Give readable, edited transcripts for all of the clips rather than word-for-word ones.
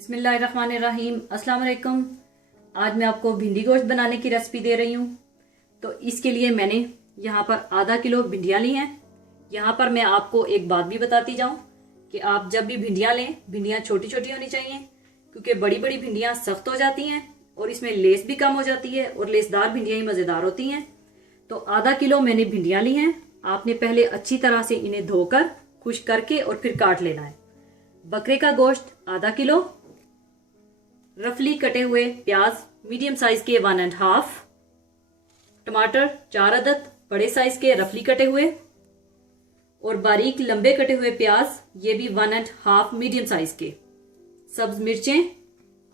बिस्मिल्लाहिर्रहमानिर्रहीम। अस्सलाम वालेकुम। आज मैं आपको भिंडी गोश्त बनाने की रेसिपी दे रही हूँ। तो इसके लिए मैंने यहाँ पर आधा किलो भिंडियाँ ली हैं। यहाँ पर मैं आपको एक बात भी बताती जाऊँ कि आप जब भी भिंडियाँ लें, भिंडियाँ छोटी छोटी होनी चाहिए, क्योंकि बड़ी बड़ी भिंडियाँ सख्त हो जाती हैं और इसमें लेस भी कम हो जाती है और लेसदार भिंडियाँ ही मज़ेदार होती हैं। तो आधा किलो मैंने भिंडियाँ ली हैं। आपने पहले अच्छी तरह से इन्हें धोकर खुश्क करके और फिर काट लेना है। बकरे का गोश्त आधा किलो, रफली कटे हुए प्याज मीडियम साइज के 1.5, टमाटर 4 अदद बड़े साइज के रफली कटे हुए, और बारीक लंबे कटे हुए प्याज ये भी 1.5 मीडियम साइज के, सब्ज मिर्चें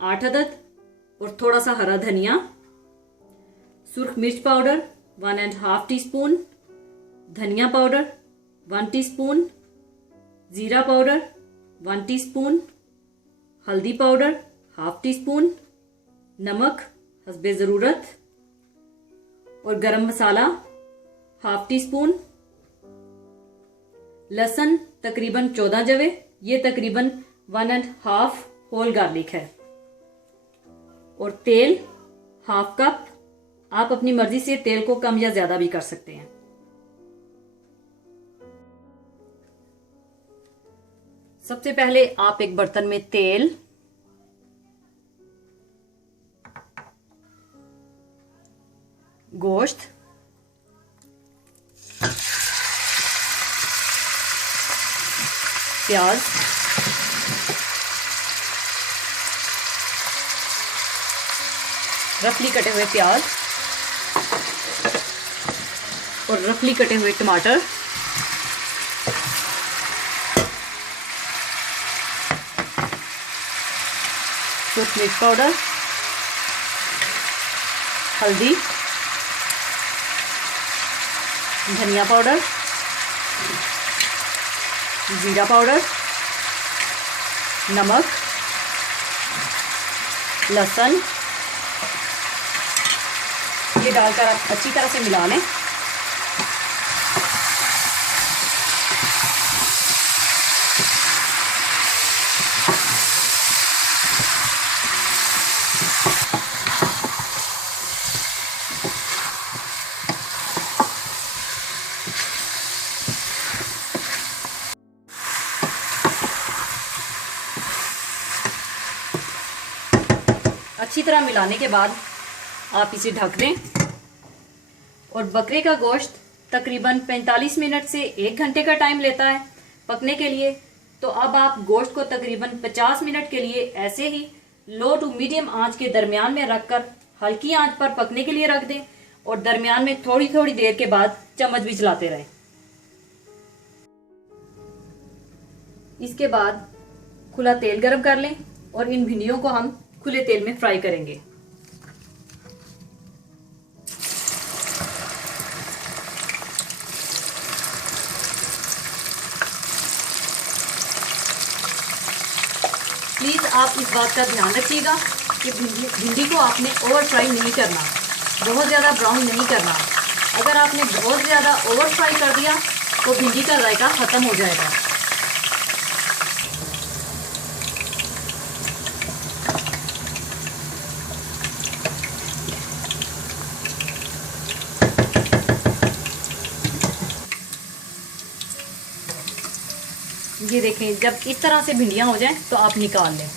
8 अदद और थोड़ा सा हरा धनिया, सुर्ख मिर्च पाउडर 1.5 टीस्पून, धनिया पाउडर 1 टीस्पून, जीरा पाउडर 1 टीस्पून, हल्दी पाउडर 1/2 टीस्पून, नमक हस्बे ज़रूरत, और गरम मसाला 1/2 टीस्पून, लहसुन तकरीबन 14 जवे, ये तकरीबन 1.5 होल गार्लिक है, और तेल 1/2 कप। आप अपनी मर्जी से तेल को कम या ज्यादा भी कर सकते हैं। सबसे पहले आप एक बर्तन में तेल, गोश्त, प्याज, रफली कटे हुए प्याज और रफली कटे हुए टमाटर, सुर्ख मिर्च पाउडर, हल्दी, धनिया पाउडर, जीरा पाउडर, नमक, लहसुन, ये डालकर आप अच्छी तरह से मिला लें। अच्छी तरह मिलाने के बाद आप इसे ढक दें। और बकरे का गोश्त तकरीबन 45 मिनट से 1 घंटे का टाइम लेता है पकने के लिए। तो अब आप गोश्त को तकरीबन 50 मिनट के लिए ऐसे ही लो टू मीडियम आंच के दरमियान में रखकर हल्की आंच पर पकने के लिए रख दें, और दरमियान में थोड़ी थोड़ी देर के बाद चम्मच भी चलाते रहें। इसके बाद खुला तेल गरम कर लें और इन भिंडियों को हम खुले तेल में फ्राई करेंगे। प्लीज आप इस बात का ध्यान रखिएगा कि भिंडी को आपने ओवर फ्राई नहीं करना, बहुत ज्यादा ब्राउन नहीं करना। अगर आपने बहुत ज्यादा ओवर फ्राई कर दिया तो भिंडी का जायका खत्म हो जाएगा। ये देखें, जब इस तरह से भिंडियां हो जाएं तो आप निकाल लें।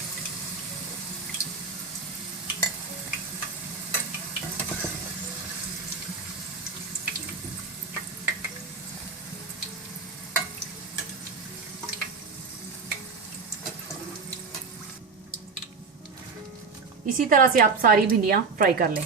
इसी तरह से आप सारी भिंडियां फ्राई कर लें।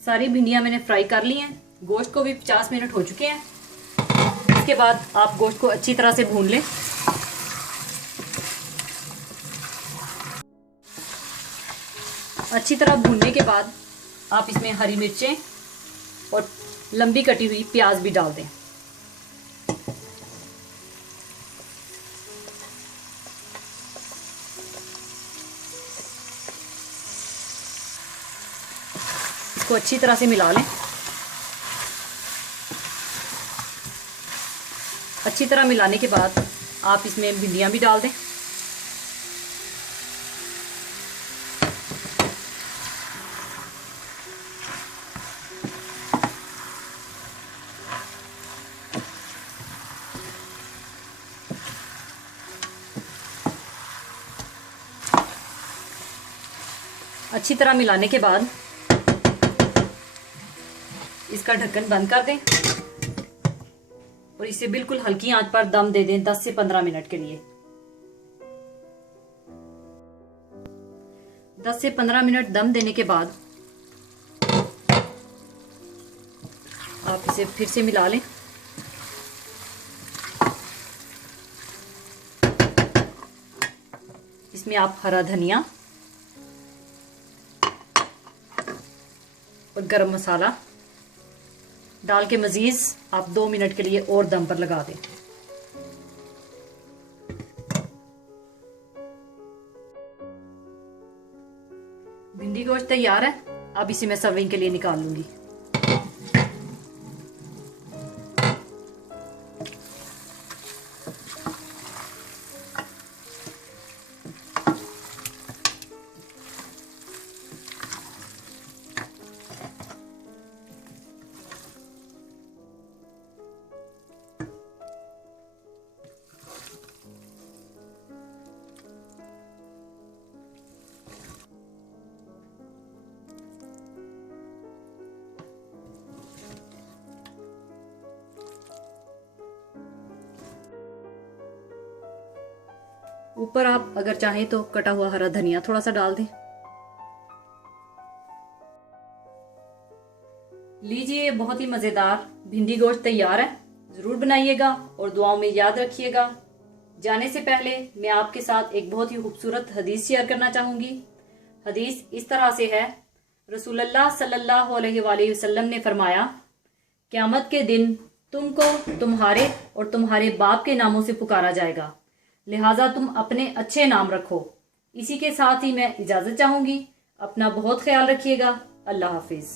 सारी भिंडियां मैंने फ्राई कर ली हैं। गोश्त को भी 50 मिनट हो चुके हैं। इसके बाद आप गोश्त को अच्छी तरह से भून लें। अच्छी तरह भूनने के बाद आप इसमें हरी मिर्चें और लंबी कटी हुई प्याज भी डाल दें। इसको अच्छी तरह से मिला लें। अच्छी तरह मिलाने के बाद आप इसमें भिंडियाँ भी डाल दें। अच्छी तरह मिलाने के बाद इसका ढक्कन बंद कर दें और इसे बिल्कुल हल्की आंच पर दम दे दें 10 से 15 मिनट के लिए। 10 से 15 मिनट दम देने के बाद आप इसे फिर से मिला लें। इसमें आप हरा धनिया और गरम मसाला डाल के मजीद आप 2 मिनट के लिए और दम पर लगा दें। भिंडी गोश्त तैयार है। अब इसे मैं सर्विंग के लिए निकाल लूंगी। ऊपर आप अगर चाहें तो कटा हुआ हरा धनिया थोड़ा सा डाल दें। लीजिए, बहुत ही मजेदार भिंडी गोश्त तैयार है। जरूर बनाइएगा और दुआओं में याद रखिएगा। जाने से पहले मैं आपके साथ एक बहुत ही खूबसूरत हदीस शेयर करना चाहूंगी। हदीस इस तरह से है, रसूलुल्लाह सल्लल्लाहु अलैहि वसल्लम ने फरमाया, क़यामत के दिन तुमको तुम्हारे और तुम्हारे बाप के नामों से पुकारा जाएगा, लिहाजा तुम अपने अच्छे नाम रखो। इसी के साथ ही मैं इजाजत चाहूंगी। अपना बहुत ख्याल रखिएगा। अल्लाह हाफिज।